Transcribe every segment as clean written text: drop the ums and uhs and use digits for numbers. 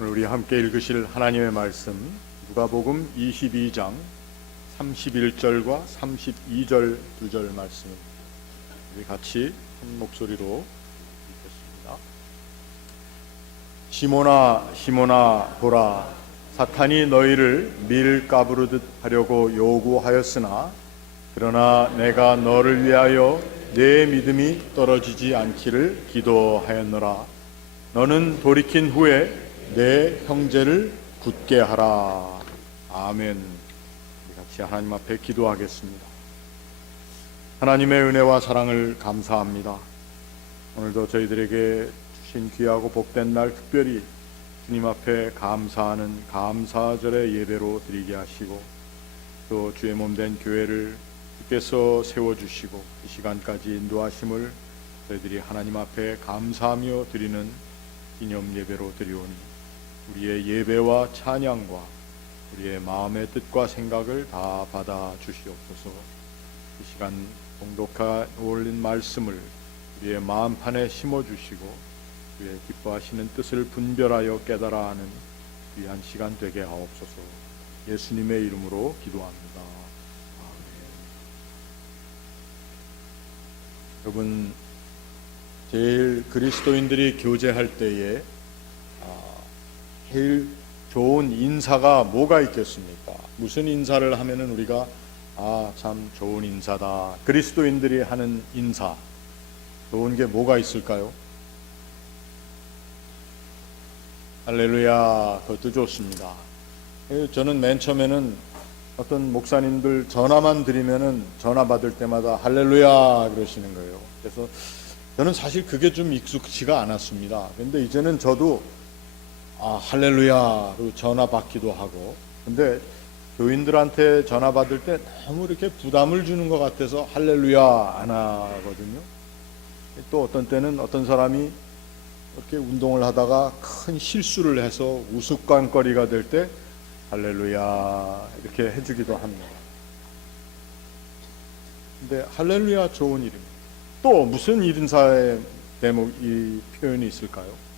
오늘 우리 함께 읽으실 하나님의 말씀 누가복음 22장 31절과 32절 두 절 말씀입니다. 우리 같이 한 목소리로 읽겠습니다. 시몬아 시몬아 보라, 사탄이 너희를 밀가부르듯 하려고 요구하였으나 그러나 내가 너를 위하여 내 믿음이 떨어지지 않기를 기도하였노라. 너는 돌이킨 후에 내 형제를 굳게 하라. 아멘. 우리 같이 하나님 앞에 기도하겠습니다. 하나님의 은혜와 사랑을 감사합니다. 오늘도 저희들에게 주신 귀하고 복된 날 특별히 주님 앞에 감사하는 감사절의 예배로 드리게 하시고 또 주의 몸된 교회를 주께서 세워주시고 이 시간까지 인도하심을 저희들이 하나님 앞에 감사하며 드리는 기념 예배로 드리오니 우리의 예배와 찬양과 우리의 마음의 뜻과 생각을 다 받아 주시옵소서. 이 시간 봉독하 올린 말씀을 우리의 마음판에 심어주시고 그의 기뻐하시는 뜻을 분별하여 깨달아 하는 귀한 시간 되게 하옵소서. 예수님의 이름으로 기도합니다. 여러분, 제일 그리스도인들이 교제할 때에 제일 좋은 인사가 뭐가 있겠습니까? 무슨 인사를 하면은 우리가 참 좋은 인사다. 그리스도인들이 하는 인사 좋은 게 뭐가 있을까요? 할렐루야, 그것도 좋습니다. 저는 맨 처음에는 어떤 목사님들 전화만 드리면은 전화 받을 때마다 할렐루야 그러시는 거예요. 그래서 저는 사실 그게 좀 익숙치가 않았습니다. 근데 이제는 저도 할렐루야로 전화 받기도 하고, 근데 교인들한테 전화 받을 때 너무 이렇게 부담을 주는 것 같아서 할렐루야 안 하거든요. 또 어떤 때는 어떤 사람이 이렇게 운동을 하다가 큰 실수를 해서 우스꽝거리가 될 때 할렐루야 이렇게 해주기도 합니다. 근데 할렐루야 좋은 이름입니다. 또 무슨 인사의 대목, 이 표현이 있을까요?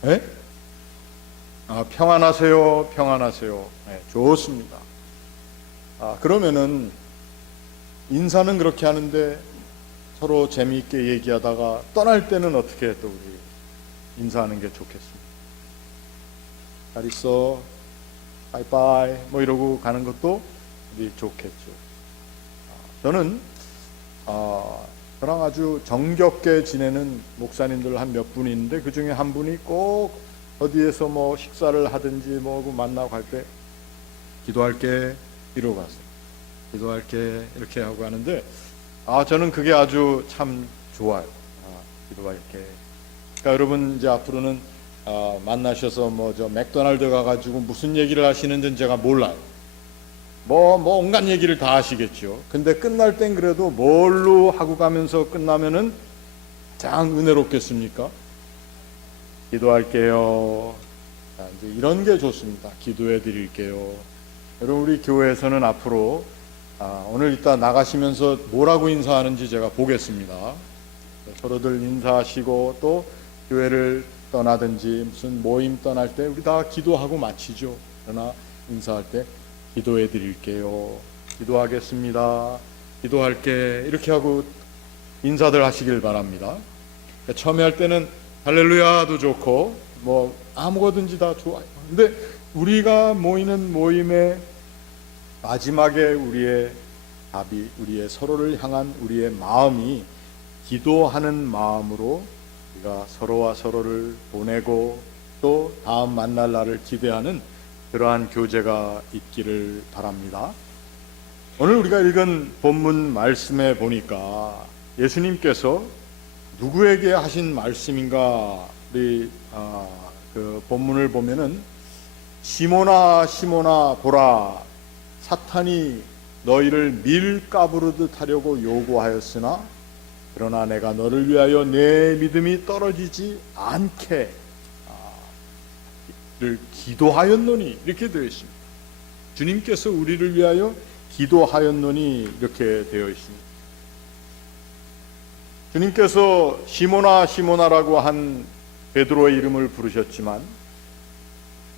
네? 평안하세요, 평안하세요. 네, 좋습니다. 그러면은 인사는 그렇게 하는데 서로 재미있게 얘기하다가 떠날 때는 어떻게 또 우리 인사하는 게 좋겠습니까? 잘 있어, 바이바이 뭐 이러고 가는 것도 우리 좋겠죠. 저는 저랑 아주 정겹게 지내는 목사님들 한 몇 분이 있는데 그 중에 한 분이 꼭 어디에서 뭐 식사를 하든지 뭐 만나고 갈 때 기도할게 이러고 가세요. 기도할게 이렇게 하고 가는데 저는 그게 아주 참 좋아요. 기도할게. 그러니까 여러분 이제 앞으로는 만나셔서 뭐 저 맥도날드 가가지고 무슨 얘기를 하시는지는 제가 몰라요. 뭐 온갖 얘기를 다 하시겠죠. 근데 끝날 땐 그래도 뭘로 하고 가면서 끝나면은 가장 은혜롭겠습니까? 기도할게요. 이제 이런 게 좋습니다. 기도해 드릴게요. 여러분, 우리 교회에서는 앞으로 오늘 이따 나가시면서 뭐라고 인사하는지 제가 보겠습니다. 서로들 인사하시고 또 교회를 떠나든지 무슨 모임 떠날 때 우리 다 기도하고 마치죠. 그러나 인사할 때 기도해 드릴게요. 기도하겠습니다. 기도할게. 이렇게 하고 인사들 하시길 바랍니다. 처음에 할 때는 할렐루야도 좋고 뭐 아무거든지 다 좋아요. 근데 우리가 모이는 모임의 마지막에 우리의 답이, 우리의 서로를 향한 우리의 마음이 기도하는 마음으로 우리가 서로와 서로를 보내고 또 다음 만날 날을 기대하는 그러한 교제가 있기를 바랍니다. 오늘 우리가 읽은 본문 말씀에 보니까 예수님께서 누구에게 하신 말씀인가? 우리 그 본문을 보면은 시몬아 시몬아 보라, 사탄이 너희를 밀가부르듯 하려고 요구하였으나 그러나 내가 너를 위하여 내 믿음이 떨어지지 않게 를 기도하였노니 이렇게 되어 있습니다. 주님께서 우리를 위하여 기도하였노니 이렇게 되어 있습니다. 주님께서 시몬아 시몬아라고 한 베드로의 이름을 부르셨지만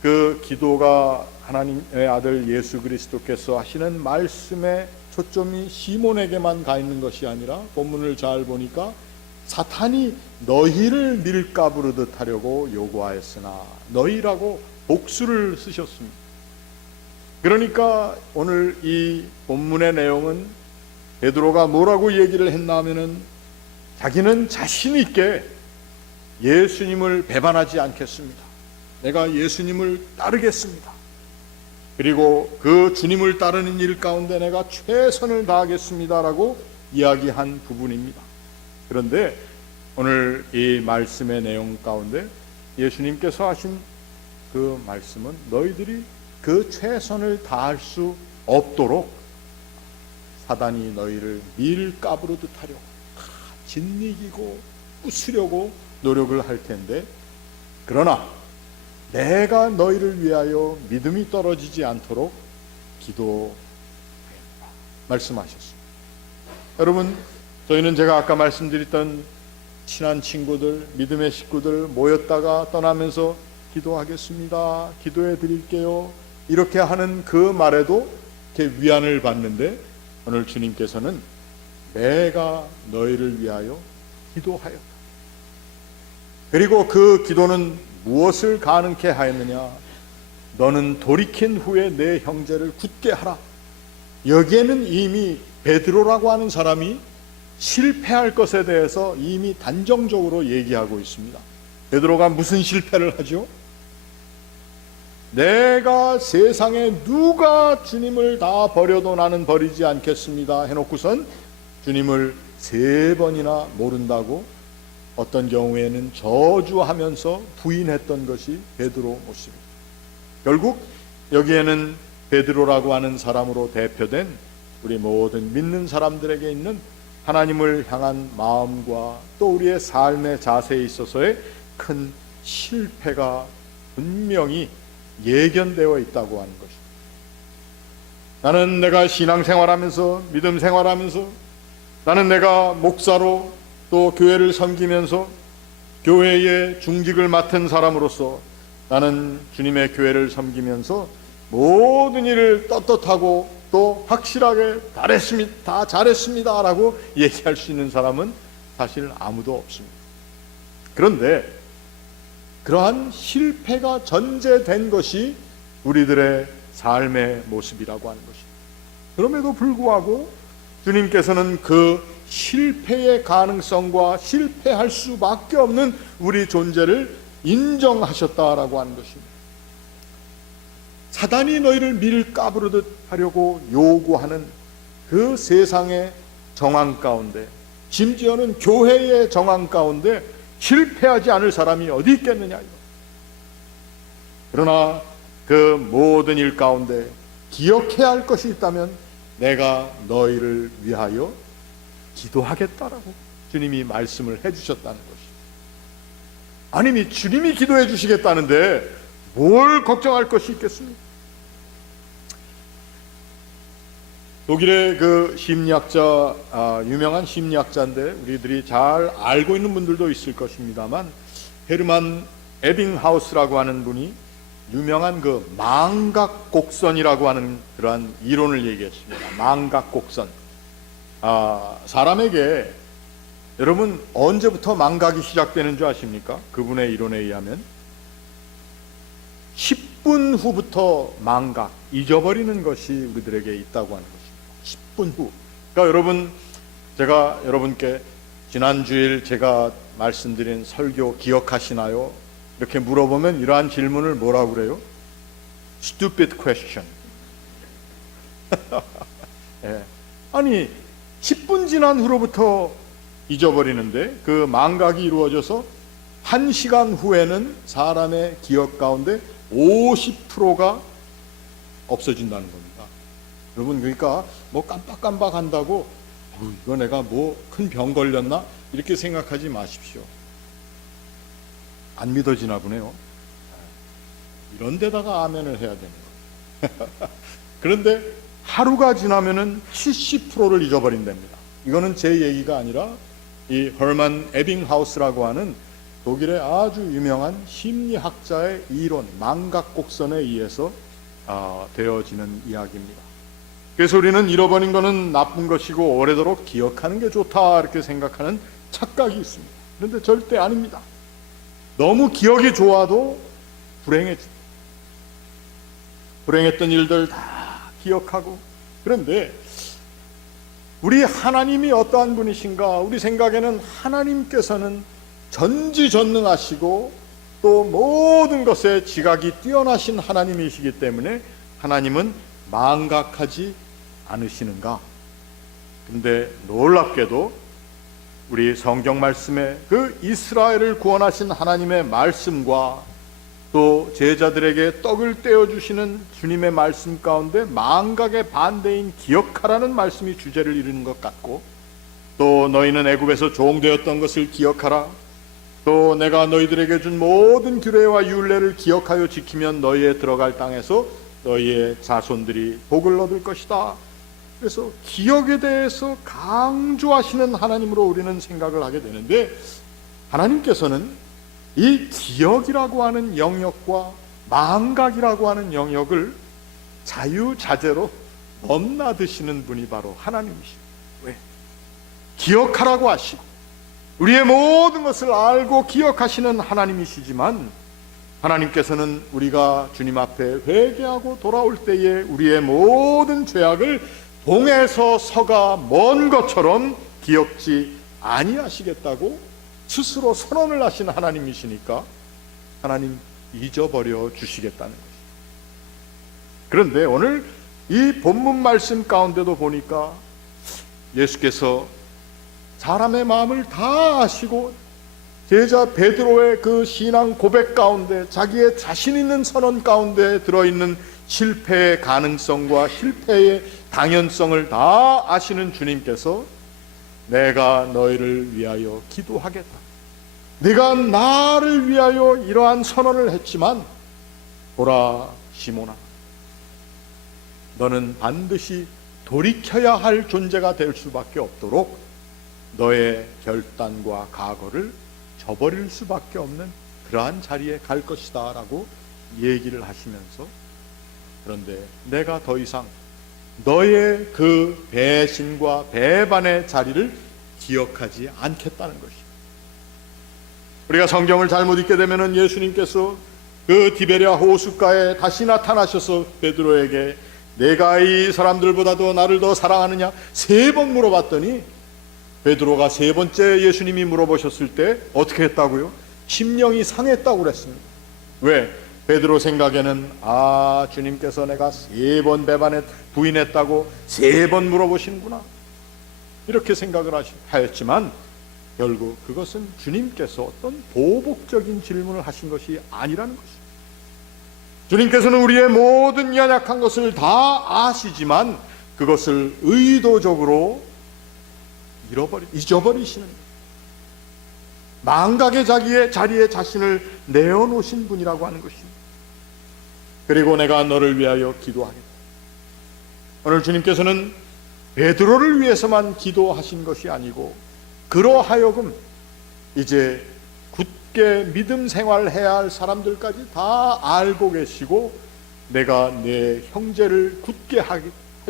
그 기도가 하나님의 아들 예수 그리스도께서 하시는 말씀의 초점이 시몬에게만 가 있는 것이 아니라 본문을 잘 보니까 사탄이 너희를 밀가부르듯 하려고 요구하였으나 너희라고 복수를 쓰셨습니다. 그러니까 오늘 이 본문의 내용은 베드로가 뭐라고 얘기를 했나 하면은 자기는 자신 있게 예수님을 배반하지 않겠습니다. 내가 예수님을 따르겠습니다. 그리고 그 주님을 따르는 일 가운데 내가 최선을 다하겠습니다라고 이야기한 부분입니다. 그런데 오늘 이 말씀의 내용 가운데 예수님께서 하신 그 말씀은 너희들이 그 최선을 다할 수 없도록 사단이 너희를 밀가부르듯 하려고 짓이기고 부수려고 노력을 할 텐데, 그러나 내가 너희를 위하여 믿음이 떨어지지 않도록 기도하겠다 말씀하셨습니다. 여러분, 저희는 제가 아까 말씀드렸던 친한 친구들, 믿음의 식구들 모였다가 떠나면서 기도하겠습니다, 기도해 드릴게요, 이렇게 하는 그 말에도 이렇게 위안을 받는데, 오늘 주님께서는 내가 너희를 위하여 기도하였다. 그리고 그 기도는 무엇을 가능케 하였느냐? 너는 돌이킨 후에 내 형제를 굳게 하라. 여기에는 이미 베드로라고 하는 사람이 실패할 것에 대해서 이미 단정적으로 얘기하고 있습니다. 베드로가 무슨 실패를 하죠? 내가 세상에 누가 주님을 다 버려도 나는 버리지 않겠습니다 해놓고선 주님을 3번이나 모른다고, 어떤 경우에는 저주하면서 부인했던 것이 베드로 모습입니다. 결국 여기에는 베드로라고 하는 사람으로 대표된 우리 모든 믿는 사람들에게 있는 하나님을 향한 마음과 또 우리의 삶의 자세에 있어서의 큰 실패가 분명히 예견되어 있다고 하는 것입니다. 나는 내가 신앙생활하면서, 믿음 생활하면서, 나는 내가 목사로 또 교회를 섬기면서 교회의 중직을 맡은 사람으로서 나는 주님의 교회를 섬기면서 모든 일을 떳떳하고 또 확실하게 다 잘했습니다 라고 얘기할 수 있는 사람은 사실 아무도 없습니다. 그런데 그러한 실패가 전제된 것이 우리들의 삶의 모습이라고 하는 것입니다. 그럼에도 불구하고 주님께서는 그 실패의 가능성과 실패할 수밖에 없는 우리 존재를 인정하셨다라고 하는 것입니다. 사단이 너희를 밀가부르듯 하려고 요구하는 그 세상의 정황 가운데, 심지어는 교회의 정황 가운데 실패하지 않을 사람이 어디 있겠느냐. 그러나 그 모든 일 가운데 기억해야 할 것이 있다면 내가 너희를 위하여 기도하겠다라고 주님이 말씀을 해주셨다는 것입니다. 아니, 주님이 기도해 주시겠다는데 뭘 걱정할 것이 있겠습니까? 독일의 그 심리학자, 유명한 심리학자인데 우리들이 잘 알고 있는 분들도 있을 것입니다만, 헤르만 에빙하우스라고 하는 분이 유명한 그 망각곡선이라고 하는 그러한 이론을 얘기했습니다. 망각곡선. 사람에게, 여러분 언제부터 망각이 시작되는 줄 아십니까? 그분의 이론에 의하면 10분 후부터 망각, 잊어버리는 것이 우리들에게 있다고 하는 것입니다. 10분 후. 그러니까 여러분, 제가 여러분께 지난주일 제가 말씀드린 설교 기억하시나요? 이렇게 물어보면 이러한 질문을 뭐라고 그래요? Stupid question. 예. 아니 10분 지난 후로부터 잊어버리는데 그 망각이 이루어져서 1시간 후에는 사람의 기억 가운데 50%가 없어진다는 겁니다. 여러분, 그러니까 뭐 깜빡깜빡 한다고 이거 내가 뭐 큰 병 걸렸나 이렇게 생각하지 마십시오. 안 믿어지나 보네요. 이런 데다가 아멘을 해야 되는 거예요. 그런데 하루가 지나면은 70%를 잊어버린답니다. 이거는 제 얘기가 아니라 이 허먼 에빙하우스라고 하는 독일의 아주 유명한 심리학자의 이론 망각곡선에 의해서 되어지는 이야기입니다. 그래서 우리는 잃어버린 것은 나쁜 것이고 오래도록 기억하는 게 좋다 이렇게 생각하는 착각이 있습니다. 그런데 절대 아닙니다. 너무 기억이 좋아도 불행했던 일들 다 기억하고, 그런데 우리 하나님이 어떠한 분이신가? 우리 생각에는 하나님께서는 전지전능하시고 또 모든 것에 지각이 뛰어나신 하나님이시기 때문에 하나님은 망각하지 않으시는가? 근데 놀랍게도 우리 성경 말씀에 그 이스라엘을 구원하신 하나님의 말씀과 또 제자들에게 떡을 떼어주시는 주님의 말씀 가운데 망각의 반대인 기억하라는 말씀이 주제를 이루는 것 같고, 또 너희는 애굽에서 종되었던 것을 기억하라, 또 내가 너희들에게 준 모든 규례와 율례를 기억하여 지키면 너희의 들어갈 땅에서 너희의 자손들이 복을 얻을 것이다. 그래서 기억에 대해서 강조하시는 하나님으로 우리는 생각을 하게 되는데, 하나님께서는 이 기억이라고 하는 영역과 망각이라고 하는 영역을 자유자재로 넘나드시는 분이 바로 하나님이시죠. 왜? 기억하라고 하시고 우리의 모든 것을 알고 기억하시는 하나님이시지만, 하나님께서는 우리가 주님 앞에 회개하고 돌아올 때에 우리의 모든 죄악을 동에서 서가 먼 것처럼 기억지 아니하시겠다고 스스로 선언을 하신 하나님이시니까 하나님 잊어버려 주시겠다는 것입니다. 그런데 오늘 이 본문 말씀 가운데도 보니까 예수께서 사람의 마음을 다 아시고 제자 베드로의 그 신앙 고백 가운데, 자기의 자신 있는 선언 가운데 들어있는 실패의 가능성과 실패의 당연성을 다 아시는 주님께서 내가 너희를 위하여 기도하겠다, 네가 나를 위하여 이러한 선언을 했지만 보라 시몬아, 너는 반드시 돌이켜야 할 존재가 될 수밖에 없도록 너의 결단과 각오를 저버릴 수밖에 없는 그러한 자리에 갈 것이다 라고 얘기를 하시면서, 그런데 내가 더 이상 너의 그 배신과 배반의 자리를 기억하지 않겠다는 것입니다. 우리가 성경을 잘못 읽게 되면 예수님께서 그 디베랴 호숫가에 다시 나타나셔서 베드로에게 내가 이 사람들보다도 나를 더 사랑하느냐 3번 물어봤더니, 베드로가 3번째 예수님이 물어보셨을 때 어떻게 했다고요? 심령이 상했다고 그랬습니다. 왜? 베드로 생각에는 주님께서 내가 3번 부인했다고 3번 물어보시는구나, 이렇게 생각을 하였지만 결국 그것은 주님께서 어떤 보복적인 질문을 하신 것이 아니라는 것입니다. 주님께서는 우리의 모든 연약한 것을 다 아시지만 그것을 의도적으로 잊어버리시는, 망각의 자리에 자신을 내어놓으신 분이라고 하는 것입니다. 그리고 내가 너를 위하여 기도하겠다. 오늘 주님께서는 베드로를 위해서만 기도하신 것이 아니고 그러하여금 이제 굳게 믿음 생활을 해야 할 사람들까지 다 알고 계시고 내가 내 형제를 굳게 할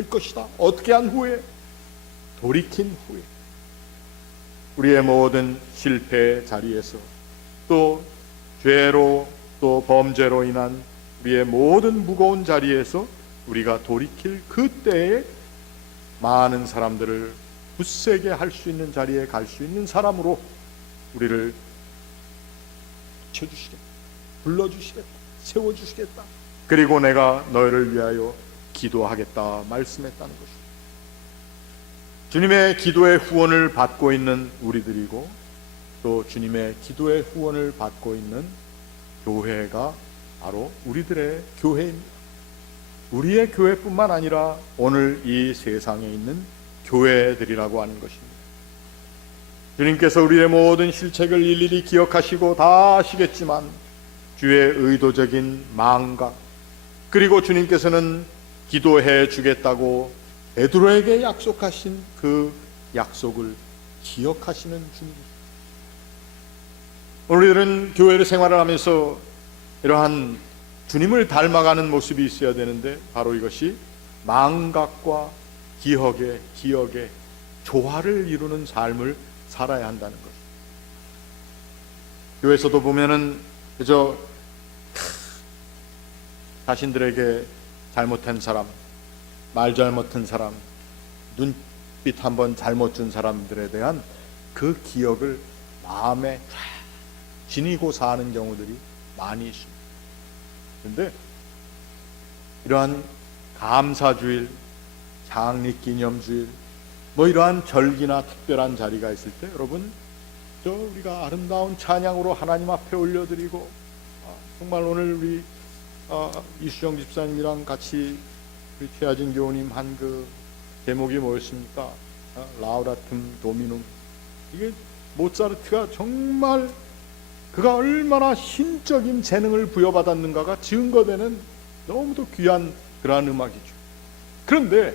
것이다. 어떻게 한 후에? 돌이킨 후에. 우리의 모든 실패의 자리에서, 또 죄로 또 범죄로 인한 우리의 모든 무거운 자리에서 우리가 돌이킬 그때에 많은 사람들을 굳세게 할 수 있는 자리에 갈 수 있는 사람으로 우리를 쳐주시겠다, 불러주시겠다, 세워주시겠다, 그리고 내가 너희를 위하여 기도하겠다 말씀했다는 것입니다. 주님의 기도의 후원을 받고 있는 우리들이고 또 주님의 기도의 후원을 받고 있는 교회가 바로 우리들의 교회입니다. 우리의 교회뿐만 아니라 오늘 이 세상에 있는 교회들이라고 하는 것입니다. 주님께서 우리의 모든 실책을 일일이 기억하시고 다 아시겠지만 주의 의도적인 망각, 그리고 주님께서는 기도해 주겠다고 베드로에게 약속하신 그 약속을 기억하시는 주님. 오늘은 교회를 생활을 하면서 이러한 주님을 닮아가는 모습이 있어야 되는데 바로 이것이 망각과 기억의 조화를 이루는 삶을 살아야 한다는 것입니다. 교회에서도 보면은 그저 자신들에게 잘못한 사람, 말 잘못한 사람, 눈빛 한번 잘못 준 사람들에 대한 그 기억을 마음에 지니고 사는 경우들이 많이 있습니다. 그런데 이러한 감사주일, 장립기념주일, 이러한 절기나 특별한 자리가 있을 때 여러분 우리가 아름다운 찬양으로 하나님 앞에 올려드리고 정말 오늘 우리 이수정 집사님이랑 같이 우리 최하진 교우님 한 그 제목이 뭐였습니까? 라우다툼 도미눔. 이게 모차르트가 정말 그가 얼마나 신적인 재능을 부여받았는가가 증거되는 너무도 귀한 그러한 음악이죠. 그런데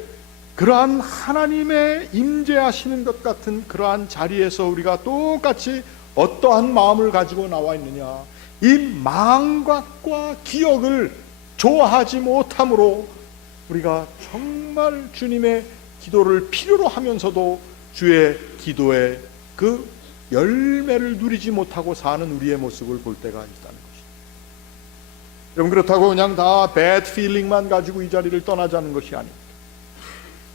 그러한 하나님의 임재하시는 것 같은 그러한 자리에서 우리가 똑같이 어떠한 마음을 가지고 나와 있느냐, 이 망각과 기억을 좋아하지 못함으로 우리가 정말 주님의 기도를 필요로 하면서도 주의 기도의 그 열매를 누리지 못하고 사는 우리의 모습을 볼 때가 있다는 것입니다. 여러분, 그렇다고 그냥 다 bad feeling만 가지고 이 자리를 떠나자는 것이 아닙니다.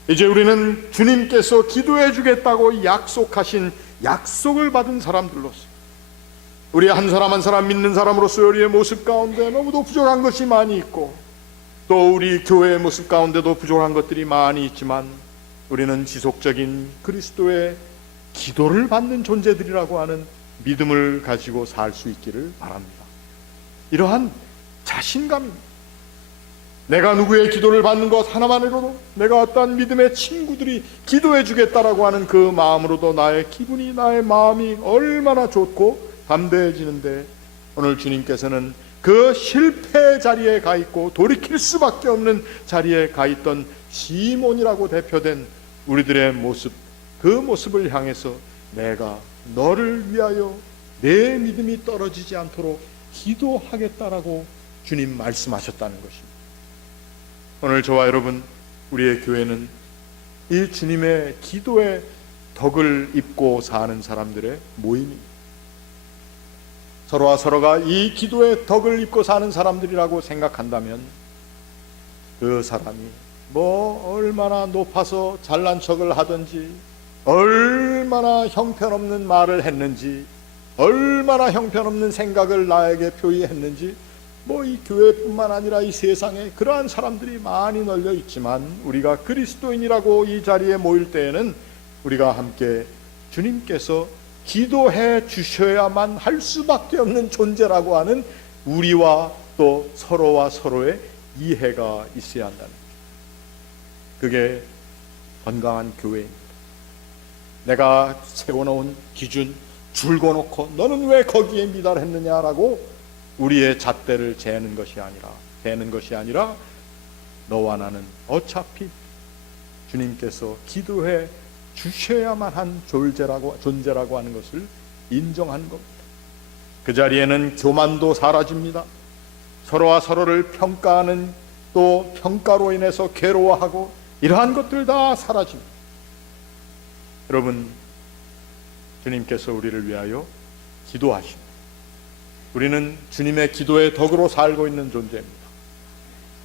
이제 우리는 주님께서 기도해 주겠다고 약속하신 약속을 받은 사람들로서 우리 한 사람 한 사람 믿는 사람으로서 우리의 모습 가운데 너무도 부족한 것이 많이 있고, 또 우리 교회의 모습 가운데도 부족한 것들이 많이 있지만 우리는 지속적인 그리스도의 기도를 받는 존재들이라고 하는 믿음을 가지고 살 수 있기를 바랍니다. 이러한 자신감입니다. 내가 누구의 기도를 받는 것 하나만으로도 내가 어떠한 믿음의 친구들이 기도해 주겠다라고 하는 그 마음으로도 나의 기분이, 나의 마음이 얼마나 좋고 담대해지는데, 오늘 주님께서는 그 실패의 자리에 가 있고 돌이킬 수밖에 없는 자리에 가 있던 시몬이라고 대표된 우리들의 모습, 그 모습을 향해서 내가 너를 위하여 내 믿음이 떨어지지 않도록 기도하겠다라고 주님 말씀하셨다는 것입니다. 오늘 저와 여러분, 우리의 교회는 이 주님의 기도의 덕을 입고 사는 사람들의 모임입니다. 서로와 서로가 이 기도의 덕을 입고 사는 사람들이라고 생각한다면 그 사람이 얼마나 높아서 잘난 척을 하든지, 얼마나 형편없는 말을 했는지, 얼마나 형편없는 생각을 나에게 표시했는지, 이 교회뿐만 아니라 이 세상에 그러한 사람들이 많이 널려 있지만, 우리가 그리스도인이라고 이 자리에 모일 때에는 우리가 함께 주님께서 기도해 주셔야만 할 수밖에 없는 존재라고 하는 우리와 또 서로와 서로의 이해가 있어야 한다는 거죠. 그게 건강한 교회입니다. 내가 세워놓은 기준 줄거놓고 너는 왜 거기에 미달했느냐라고 우리의 잣대를 재는 것이 아니라 너와 나는 어차피 주님께서 기도해 주셔야만 한 존재라고 하는 것을 인정하는 겁니다. 그 자리에는 교만도 사라집니다. 서로와 서로를 평가하는, 또 평가로 인해서 괴로워하고 이러한 것들 다 사라집니다. 여러분, 주님께서 우리를 위하여 기도하십니다. 우리는 주님의 기도의 덕으로 살고 있는 존재입니다.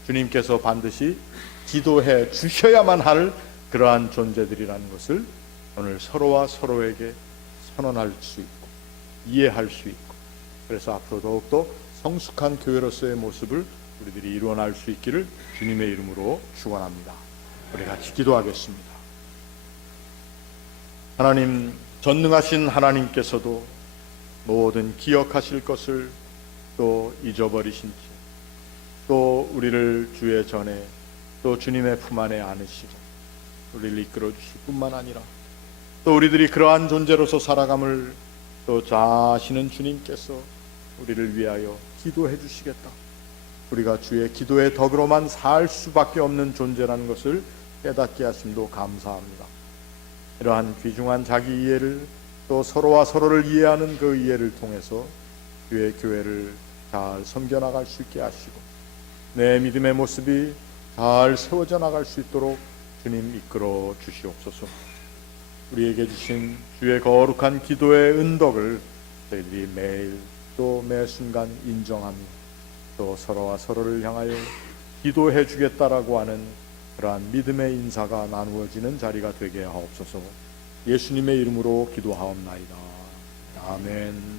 주님께서 반드시 기도해 주셔야만 할 그러한 존재들이라는 것을 오늘 서로와 서로에게 선언할 수 있고 이해할 수 있고, 그래서 앞으로 더욱더 성숙한 교회로서의 모습을 우리들이 이루어낼 수 있기를 주님의 이름으로 축원합니다. 우리 같이 기도하겠습니다. 하나님, 전능하신 하나님께서도 모든 기억하실 것을 또 잊어버리신 채 또 우리를 주의 전에 또 주님의 품 안에 안으시고 우리를 이끌어 주실 뿐만 아니라 또 우리들이 그러한 존재로서 살아감을 또 아시는 주님께서 우리를 위하여 기도해 주시겠다, 우리가 주의 기도의 덕으로만 살 수밖에 없는 존재라는 것을 깨닫게 하심도 감사합니다. 이러한 귀중한 자기 이해를 또 서로와 서로를 이해하는 그 이해를 통해서 주의 교회를 잘 섬겨나갈 수 있게 하시고 내 믿음의 모습이 잘 세워져 나갈 수 있도록 주님 이끌어 주시옵소서. 우리에게 주신 주의 거룩한 기도의 은덕을 저희들이 매일 또 매 순간 인정하며 또 서로와 서로를 향하여 기도해 주겠다라고 하는 그러한 믿음의 인사가 나누어지는 자리가 되게 하옵소서. 예수님의 이름으로 기도하옵나이다. 아멘.